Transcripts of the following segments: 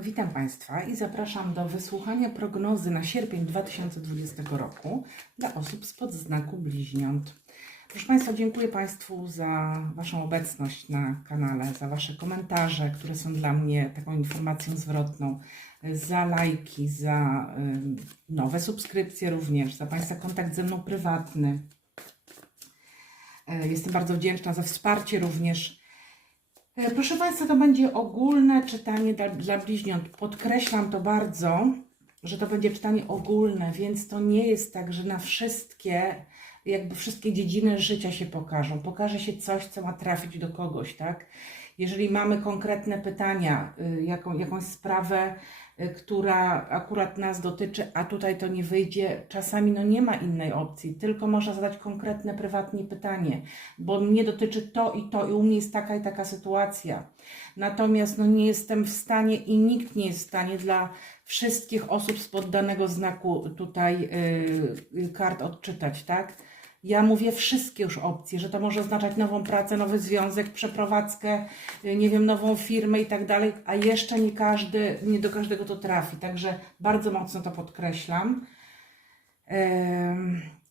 Witam Państwa i zapraszam do wysłuchania prognozy na sierpień 2020 roku dla osób spod znaku bliźniąt. Proszę Państwa, dziękuję Państwu za Waszą obecność na kanale, za Wasze komentarze, które są dla mnie taką informacją zwrotną, za lajki, za nowe subskrypcje również, za Państwa kontakt ze mną prywatny. E, Jestem bardzo wdzięczna za wsparcie również. E, Proszę Państwa, to będzie ogólne czytanie dla, dla bliźniąt. Podkreślam to bardzo, że to będzie czytanie ogólne, więc to nie jest tak, że na wszystkie, jakby wszystkie dziedziny życia się pokażą. Pokaże się coś, co ma trafić do kogoś, tak? Jeżeli mamy konkretne pytania, y, jaką, jakąś sprawę, która akurat nas dotyczy, a tutaj to nie wyjdzie, czasami no nie ma innej opcji, tylko można zadać konkretne, prywatnie pytanie, bo mnie dotyczy to i to i u mnie jest taka i taka sytuacja. Natomiast no nie jestem w stanie i nikt nie jest w stanie dla wszystkich osób spod danego znaku tutaj y, y, kart odczytać, tak? Ja mówię wszystkie już opcje, że to może oznaczać nową pracę, nowy związek, przeprowadzkę, y, nie wiem, nową firmę i tak dalej, a jeszcze nie każdy, nie do każdego to trafi. Także bardzo mocno to podkreślam.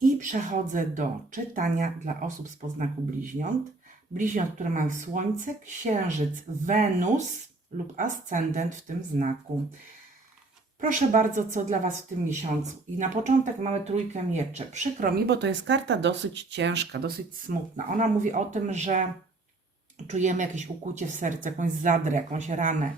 I przechodzę do czytania dla osób z poznaku bliźniąt. Bliźniąt, które mają Słońce, Księżyc, Wenus lub ascendent w tym znaku. Proszę bardzo, co dla Was w tym miesiącu. I na początek mamy trójkę mieczy. Przykro mi, bo to jest karta dosyć ciężka, dosyć smutna. Ona mówi o tym, że czujemy jakieś ukłucie w sercu, jakąś zadrę, jakąś ranę.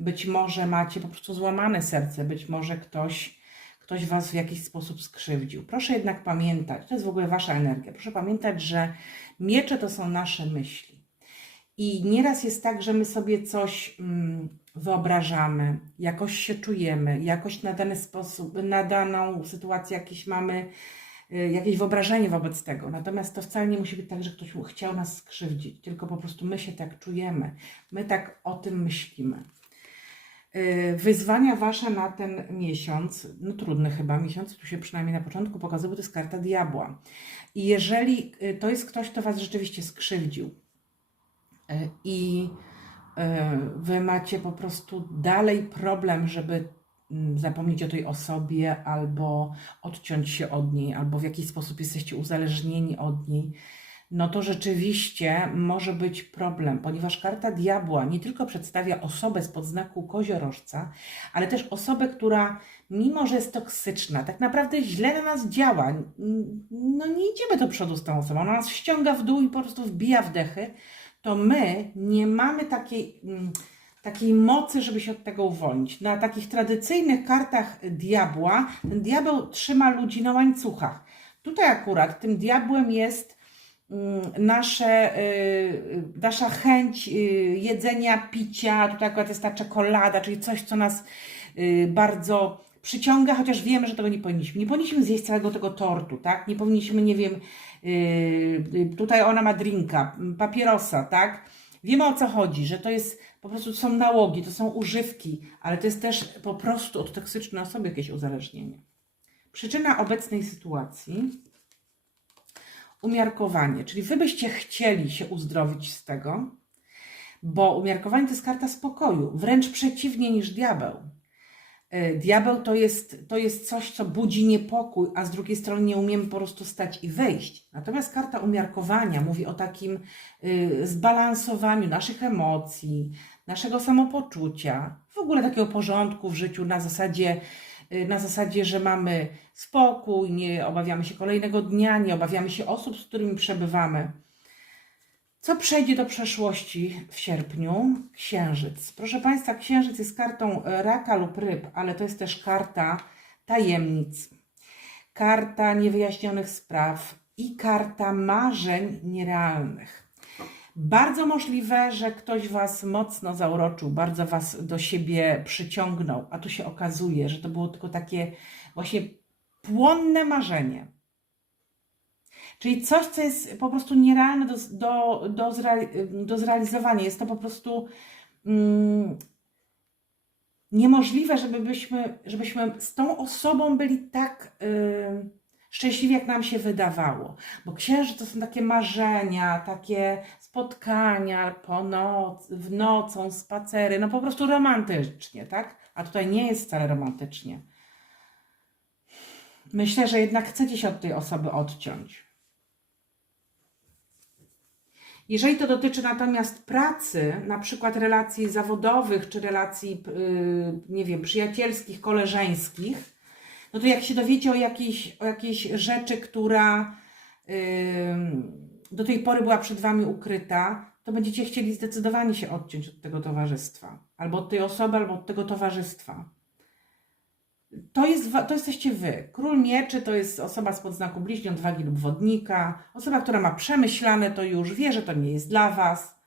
Być może macie po prostu złamane serce, być może ktoś, ktoś Was w jakiś sposób skrzywdził. Proszę jednak pamiętać, to jest w ogóle Wasza energia, proszę pamiętać, że miecze to są nasze myśli. I nieraz jest tak, że my sobie coś mm, wyobrażamy, jakoś się czujemy, jakoś na dany sposób, na daną sytuację jakieś mamy y, jakieś wyobrażenie wobec tego. Natomiast to wcale nie musi być tak, że ktoś chciał nas skrzywdzić, tylko po prostu my się tak czujemy, my tak o tym myślimy. Y, Wyzwania Wasze na ten miesiąc, no trudny chyba miesiąc, tu się przynajmniej na początku pokazuje, to jest karta diabła. I jeżeli y, to jest ktoś, kto Was rzeczywiście skrzywdził, i y, wy macie po prostu dalej problem, żeby mm, zapomnieć o tej osobie, albo odciąć się od niej, albo w jakiś sposób jesteście uzależnieni od niej, no to rzeczywiście może być problem, ponieważ karta diabła nie tylko przedstawia osobę spod znaku koziorożca, ale też osobę, która mimo, że jest toksyczna, tak naprawdę źle na nas działa. No nie idziemy do przodu z tą osobą, ona nas ściąga w dół i po prostu wbija w dechy, to my nie mamy takiej, mm, takiej mocy, żeby się od tego uwolnić. Na takich tradycyjnych kartach diabła ten diabeł trzyma ludzi na łańcuchach. Tutaj akurat tym diabłem jest mm, nasze, y, y, nasza chęć y, jedzenia, picia, tutaj akurat jest ta czekolada, czyli coś, co nas bardzo przyciąga, chociaż wiemy, że tego nie powinniśmy. Nie powinniśmy zjeść całego tego tortu, tak? Nie powinniśmy, nie wiem, tutaj ona ma drinka, papierosa, tak? Wiemy o co chodzi, że to jest po prostu są nałogi, to są używki, ale to jest też po prostu od toksycznej osoby jakieś uzależnienie. Przyczyna obecnej sytuacji umiarkowanie, czyli wy byście chcieli się uzdrowić z tego, bo umiarkowanie to jest karta spokoju, wręcz przeciwnie niż diabeł. E, Diabeł to jest, to jest coś, co budzi niepokój, a z drugiej strony nie umiemy po prostu stać i wejść. Natomiast karta umiarkowania mówi o takim y, zbalansowaniu naszych emocji, naszego samopoczucia, w ogóle takiego porządku w życiu na zasadzie, y, na zasadzie, że mamy spokój, nie obawiamy się kolejnego dnia, nie obawiamy się osób, z którymi przebywamy. Co przejdzie do przeszłości w sierpniu? Księżyc. Proszę Państwa, Księżyc jest kartą e, raka lub ryb, ale to jest też karta tajemnic, karta niewyjaśnionych spraw i karta marzeń nierealnych. Bardzo możliwe, że ktoś Was mocno zauroczył, bardzo Was do siebie przyciągnął, a tu się okazuje, że to było tylko takie właśnie płonne marzenie. Czyli coś, co jest po prostu nierealne do, do, do, zreali- do zrealizowania. Jest to po prostu mm, niemożliwe, żebyśmy, żebyśmy z tą osobą byli tak, y, szczęśliwi, jak nam się wydawało. Bo księżyc to są takie marzenia, takie spotkania po noc, w nocą, spacery, no po prostu romantycznie, tak? A tutaj nie jest wcale romantycznie. Myślę, że jednak chcecie się od tej osoby odciąć. Jeżeli to dotyczy natomiast pracy, na przykład relacji zawodowych czy relacji, yy, nie wiem, przyjacielskich, koleżeńskich, no to jak się dowiecie o jakiejś, o jakiejś rzeczy, która yy, do tej pory była przed Wami ukryta, to będziecie chcieli zdecydowanie się odciąć od tego towarzystwa. Albo od tej osoby, albo od tego towarzystwa. To, jest, to jesteście Wy. Król mieczy to jest osoba spod znaku bliźniąt, wagi lub wodnika. Osoba, która ma przemyślane to już, wie, że to nie jest dla Was.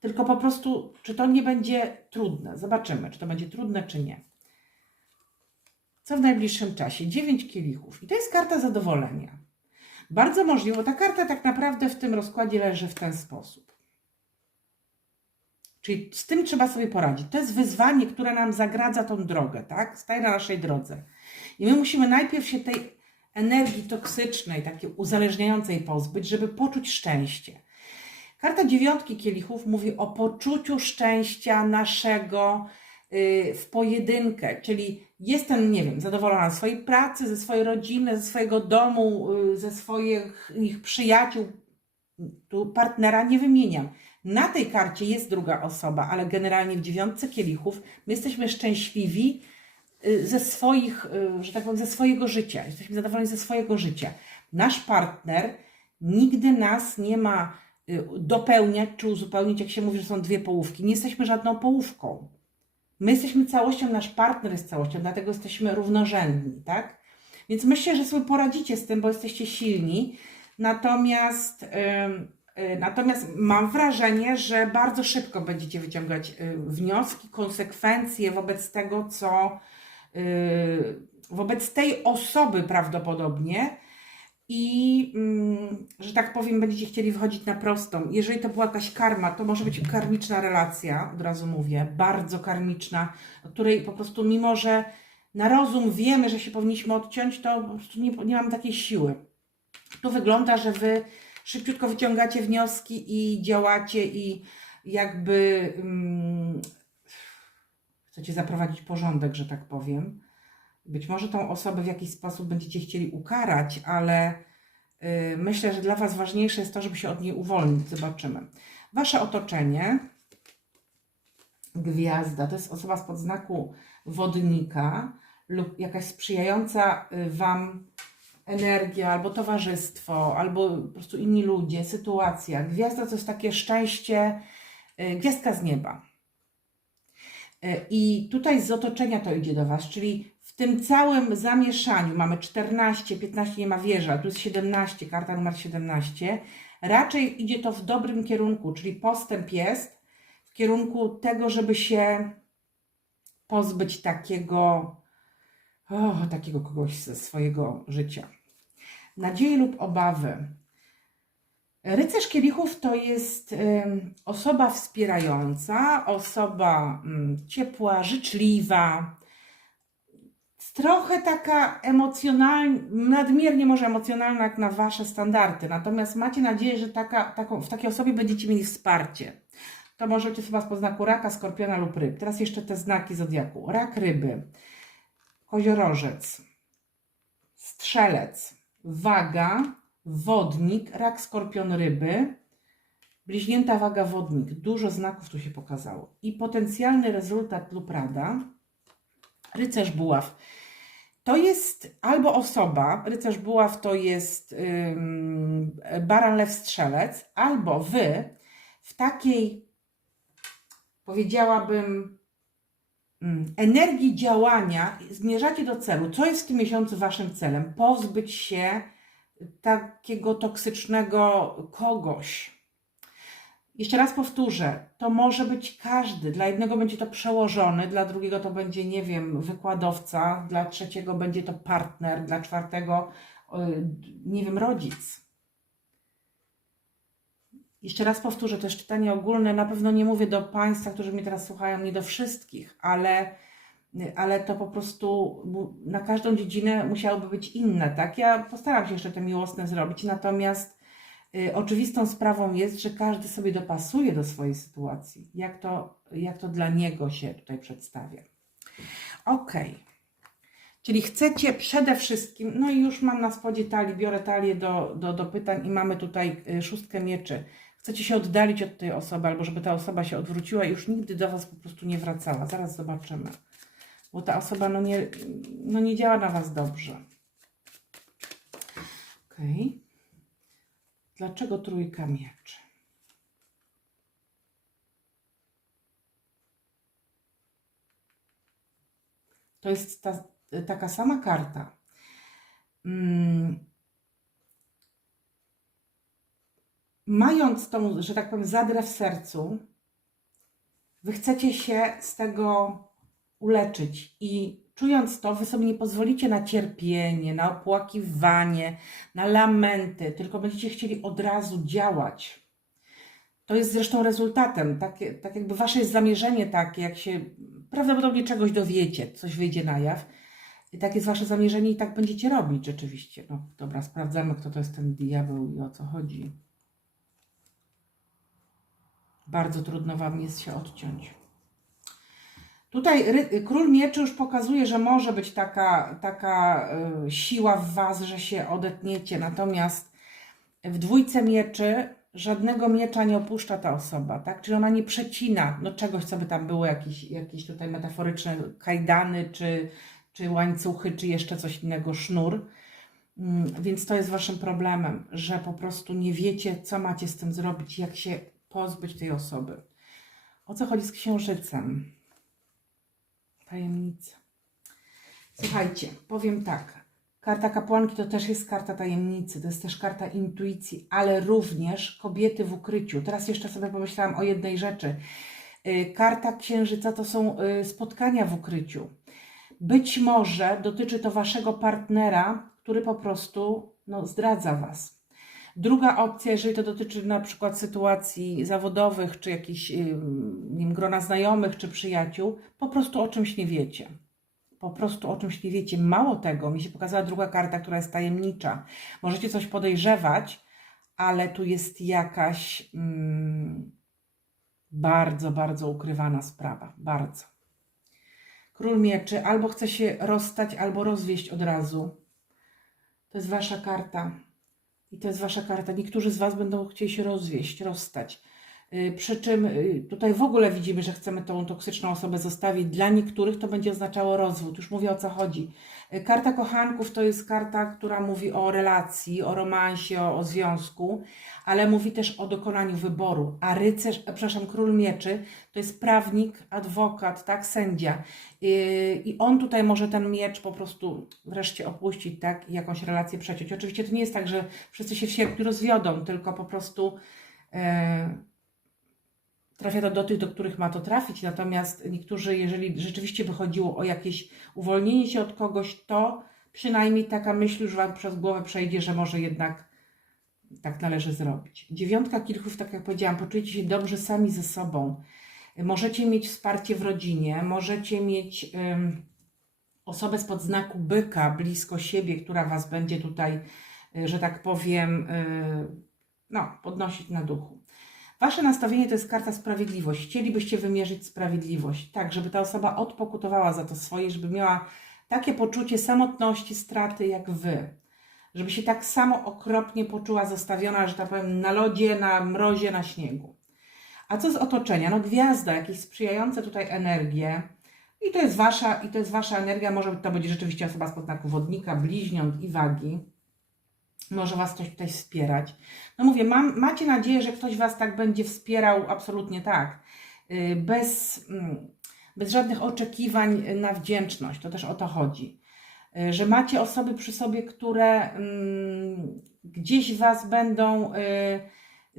Tylko po prostu, czy to nie będzie trudne. Zobaczymy, czy to będzie trudne, czy nie. Co w najbliższym czasie? Dziewięć kielichów. I to jest karta zadowolenia. Bardzo możliwe, ta karta tak naprawdę w tym rozkładzie leży w ten sposób. Czyli z tym trzeba sobie poradzić. To jest wyzwanie, które nam zagradza tą drogę, tak? Staje na naszej drodze. I my musimy najpierw się tej energii toksycznej, takiej uzależniającej pozbyć, żeby poczuć szczęście. Karta dziewiątki kielichów mówi o poczuciu szczęścia naszego yy, w pojedynkę, czyli jestem, nie wiem, zadowolona ze swojej pracy, ze swojej rodziny, ze swojego domu, yy, ze swoich ich przyjaciół, tu partnera nie wymieniam. Na tej karcie jest druga osoba, ale generalnie w dziewiątce kielichów my jesteśmy szczęśliwi y, ze swoich, y, że tak powiem, ze swojego życia. Jesteśmy zadowoleni ze swojego życia. Nasz partner nigdy nas nie ma y, dopełniać czy uzupełnić, jak się mówi, że są dwie połówki. Nie jesteśmy żadną połówką. My jesteśmy całością, nasz partner jest całością, dlatego jesteśmy równorzędni, tak? Więc myślę, że sobie poradzicie z tym, bo jesteście silni. Natomiast, ym, y, natomiast mam wrażenie, że bardzo szybko będziecie wyciągać y, wnioski, konsekwencje wobec tego, co y, wobec tej osoby prawdopodobnie. I, mm, że tak powiem, będziecie chcieli wychodzić na prostą. Jeżeli to była jakaś karma, to może być karmiczna relacja, od razu mówię, bardzo karmiczna, której po prostu, mimo że na rozum wiemy, że się powinniśmy odciąć, to po prostu nie, nie mamy takiej siły. Tu wygląda, że wy szybciutko wyciągacie wnioski i działacie i jakby mm, chcecie zaprowadzić porządek, że tak powiem. Być może tą osobę w jakiś sposób będziecie chcieli ukarać, ale y, myślę, że dla Was ważniejsze jest to, żeby się od niej uwolnić. Zobaczymy. Wasze otoczenie, gwiazda, to jest osoba spod znaku wodnika lub jakaś sprzyjająca y, Wam energia, albo towarzystwo, albo po prostu inni ludzie, sytuacja. Gwiazda to jest takie szczęście, y, gwiazdka z nieba. Y, I tutaj z otoczenia to idzie do Was, czyli w tym całym zamieszaniu mamy 14, 15 nie ma wieża, tu jest 17, karta numer 17. Raczej idzie to w dobrym kierunku, czyli postęp jest w kierunku tego, żeby się pozbyć takiego, o, takiego kogoś ze swojego życia. Nadzieje lub obawy. Rycerz kielichów to jest osoba wspierająca, osoba ym, ciepła, życzliwa, trochę taka emocjonalna, nadmiernie może emocjonalna jak na Wasze standardy. Natomiast macie nadzieję, że taka, taką, w takiej osobie będziecie mieli wsparcie. To może być osoba z raka, skorpiona lub ryb. Teraz jeszcze te znaki zodiaku. Rak ryby, koziorożec, strzelec, waga, wodnik, rak, skorpion, ryby, bliźnięta waga, wodnik. Dużo znaków tu się pokazało. I potencjalny rezultat lub rada. Rycerz buław. To jest albo osoba, rycerz buław to jest ym, baran lew strzelec, albo wy w takiej, powiedziałabym, energii działania zmierzacie do celu. Co jest w tym miesiącu waszym celem? Pozbyć się takiego toksycznego kogoś. Jeszcze raz powtórzę, to może być każdy. Dla jednego będzie to przełożony, dla drugiego to będzie, nie wiem, wykładowca, dla trzeciego będzie to partner, dla czwartego, y, nie wiem, rodzic. Jeszcze raz powtórzę, to jest czytanie ogólne. Na pewno nie mówię do Państwa, którzy mnie teraz słuchają, nie do wszystkich, ale ale to po prostu na każdą dziedzinę musiałoby być inne, tak? Ja postaram się jeszcze te miłosne zrobić, natomiast y, oczywistą sprawą jest, że każdy sobie dopasuje do swojej sytuacji, jak to, jak to dla niego się tutaj przedstawia. Okej. Czyli chcecie przede wszystkim, no i już mam na spodzie talii, biorę talię do, do, do pytań i mamy tutaj y, szóstkę mieczy. Chcecie się oddalić od tej osoby, albo żeby ta osoba się odwróciła i już nigdy do Was po prostu nie wracała. Zaraz zobaczymy. Bo ta osoba no nie, no nie działa na Was dobrze. Okej. Dlaczego trójka mieczy? To jest ta, taka sama karta. Mm. Mając tą, że tak powiem, zadrę w sercu, wy chcecie się z tego uleczyć i czując to, wy sobie nie pozwolicie na cierpienie, na opłakiwanie, na lamenty, tylko będziecie chcieli od razu działać. To jest zresztą rezultatem, tak jakby wasze jest zamierzenie takie, jak się prawdopodobnie czegoś dowiecie, coś wyjdzie na jaw. I tak jest wasze zamierzenie i tak będziecie robić rzeczywiście. No dobra, sprawdzamy, kto to jest ten diabeł i o co chodzi. Bardzo trudno wam jest się odciąć. Tutaj król mieczy już pokazuje, że może być taka, taka y, siła w was, że się odetniecie. Natomiast w dwójce mieczy żadnego miecza nie opuszcza ta osoba, tak? Czyli ona nie przecina no, czegoś, co by tam było, jakieś, jakieś tutaj metaforyczne kajdany, czy, czy łańcuchy, czy jeszcze coś innego, sznur. Mm, Więc to jest waszym problemem, że po prostu nie wiecie, co macie z tym zrobić, jak się pozbyć tej osoby. O co chodzi z księżycem? Tajemnica. Słuchajcie, powiem tak. Karta kapłanki to też jest karta tajemnicy, to jest też karta intuicji, ale również kobiety w ukryciu. Teraz jeszcze sobie pomyślałam o jednej rzeczy. Y, Karta księżyca to są y, spotkania w ukryciu. Być może dotyczy to waszego partnera, który po prostu no, zdradza was. Druga opcja, jeżeli to dotyczy na przykład sytuacji zawodowych, czy jakichś nie wiem, grona znajomych, czy przyjaciół, po prostu o czymś nie wiecie. Po prostu o czymś nie wiecie. Mało tego, mi się pokazała druga karta, która jest tajemnicza. Możecie coś podejrzewać, ale tu jest jakaś mm, bardzo, bardzo ukrywana sprawa. Bardzo. Król mieczy albo chce się rozstać, albo rozwieść od razu. To jest wasza karta. I to jest wasza karta. Niektórzy z was będą chcieli się rozwieść, rozstać. Yy, Przy czym yy, tutaj w ogóle widzimy, że chcemy tą toksyczną osobę zostawić. Dla niektórych to będzie oznaczało rozwód. Już mówię o co chodzi. Yy, Karta kochanków to jest karta, która mówi o relacji, o romansie, o, o związku, ale mówi też o dokonaniu wyboru. A rycerz, e, przepraszam, król mieczy to jest prawnik, adwokat, tak, sędzia. Yy, I on tutaj może ten miecz po prostu wreszcie opuścić, tak, i jakąś relację przeciąć. Oczywiście to nie jest tak, że wszyscy się w sierpniu rozwiodą, tylko po prostu e, trafia to do tych, do których ma to trafić. Natomiast niektórzy, jeżeli rzeczywiście wychodziło o jakieś uwolnienie się od kogoś, to przynajmniej taka myśl już Wam przez głowę przejdzie, że może jednak tak należy zrobić. Dziewiątka kilchów, tak jak powiedziałam, poczujecie się dobrze sami ze sobą. Możecie mieć wsparcie w rodzinie, możecie mieć ym, osobę spod znaku byka blisko siebie, która Was będzie tutaj, y, że tak powiem, y, no, podnosić na duchu. Wasze nastawienie to jest karta sprawiedliwość. Chcielibyście wymierzyć sprawiedliwość, tak, żeby ta osoba odpokutowała za to swoje, żeby miała takie poczucie samotności, straty jak Wy. Żeby się tak samo okropnie poczuła zostawiona, że tak powiem, na lodzie, na mrozie, na śniegu. A co z otoczenia? No gwiazda, jakieś sprzyjające tutaj energie. I to jest wasza, i to jest wasza energia. Może to będzie rzeczywiście osoba z podznaku wodnika, bliźniąt i wagi. Może was ktoś tutaj wspierać. No mówię, mam, macie nadzieję, że ktoś was tak będzie wspierał, absolutnie tak. Yy, Bez, mm, bez żadnych oczekiwań na wdzięczność. To też o to chodzi. Yy, Że macie osoby przy sobie, które mm, gdzieś was będą yy,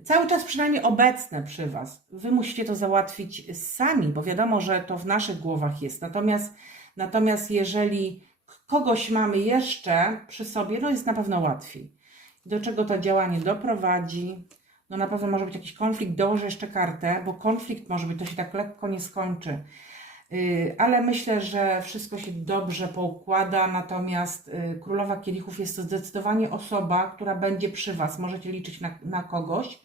cały czas przynajmniej obecne przy Was. Wy musicie to załatwić sami, bo wiadomo, że to w naszych głowach jest. Natomiast, natomiast jeżeli kogoś mamy jeszcze przy sobie, no jest na pewno łatwiej. Do czego to działanie doprowadzi? No na pewno może być jakiś konflikt, dołożę jeszcze kartę, bo konflikt może być, to się tak lekko nie skończy. Y, Ale myślę, że wszystko się dobrze poukłada, natomiast y, Królowa Kielichów jest to zdecydowanie osoba, która będzie przy Was. Możecie liczyć na, na kogoś,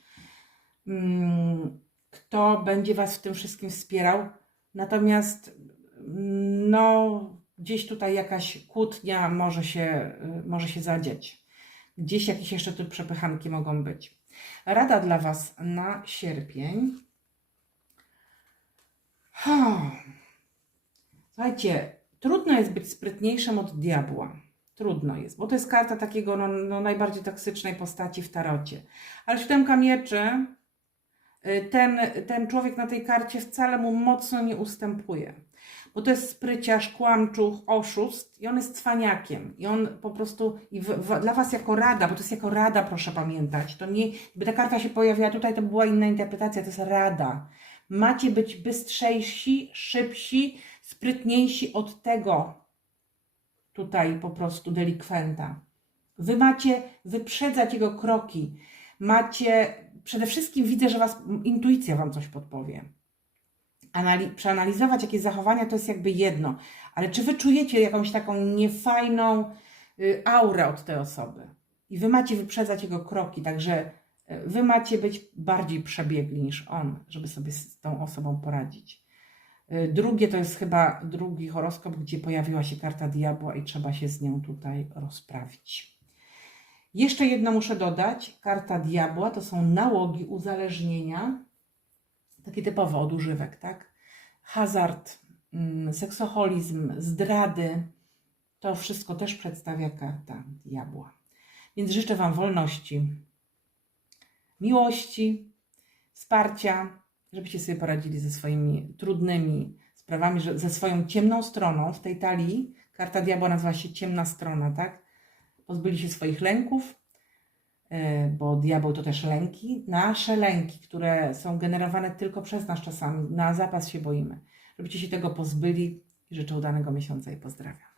mm, kto będzie Was w tym wszystkim wspierał. Natomiast mm, no, gdzieś tutaj jakaś kłótnia może się, y, może się zadzieć. Gdzieś jakieś jeszcze tu przepychanki mogą być. Rada dla Was na sierpień. Ha. Słuchajcie, trudno jest być sprytniejszym od diabła. Trudno jest, bo to jest karta takiego no, no, najbardziej toksycznej postaci w tarocie. Ale siódemka mieczy, ten, ten człowiek na tej karcie wcale mu mocno nie ustępuje. Bo to jest spryciarz, kłamczuch, oszust i on jest cwaniakiem. I on po prostu, i w, w, dla Was jako rada, bo to jest jako rada, proszę pamiętać. To nie, gdyby ta karta się pojawiła tutaj, to była inna interpretacja, to jest rada. Macie być bystrzejsi, szybsi, sprytniejsi od tego tutaj po prostu delikwenta. Wy macie wyprzedzać jego kroki. Macie, przede wszystkim widzę, że was, intuicja wam coś podpowie. Anali- przeanalizować jakieś zachowania to jest jakby jedno, ale czy wy czujecie jakąś taką niefajną y, aurę od tej osoby? I wy macie wyprzedzać jego kroki, także y, wy macie być bardziej przebiegli niż on, żeby sobie z tą osobą poradzić. Y, Drugie to jest chyba drugi horoskop, gdzie pojawiła się karta diabła i trzeba się z nią tutaj rozprawić. Jeszcze jedno muszę dodać. Karta diabła to są nałogi, uzależnienia, takie typowe od używek, tak? Hazard, mm, seksoholizm, zdrady. To wszystko też przedstawia karta diabła. Więc życzę Wam wolności, miłości, wsparcia, żebyście sobie poradzili ze swoimi trudnymi sprawami, ze swoją ciemną stroną w tej talii. Karta diabła nazywa się ciemna strona, tak? Pozbyli się swoich lęków, e, bo diabeł to też lęki. Nasze lęki, które są generowane tylko przez nas czasami, na zapas się boimy. Żebyście się tego pozbyli i życzę udanego miesiąca i pozdrawiam.